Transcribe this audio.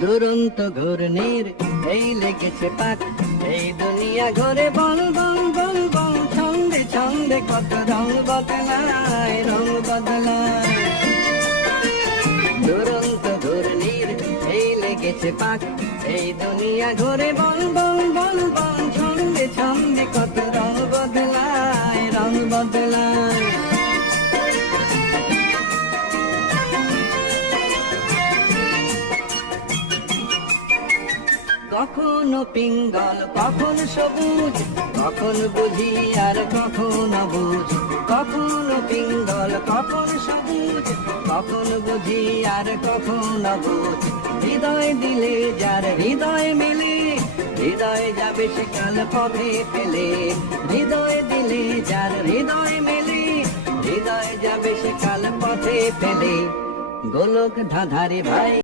দুরন্ত ঘূর্ণির এই লেগেছে পাক, এই দুনিয়া ঘুরে বল বল বল বল, ছন্দে ছন্দে কত রং বদলায়, রং বদলায়। দুরন্ত ঘূর্ণির এই লেগেছে পাক, এই দুনিয়া ঘুরে বল বল বল বল, ছন্দে ছন্দে কত রং বদলায়, রং বদলায়। কখনো পিঙ্গল কখন সবুজ, কখন বুঝি আর কখন বুঝ, কখনো পিঙ্গল কখন সবুজ, কখন বুঝি আর কখন বুঝ। হৃদয় দিলে যার হৃদয় মেলে, হৃদয় যাবে সেকাল পথে ফেলে, হৃদয় দিলে যার হৃদয় মেলে, হৃদয় যাবে সেকাল পথে ফেলে। গোলক ধাঁধারে ভাই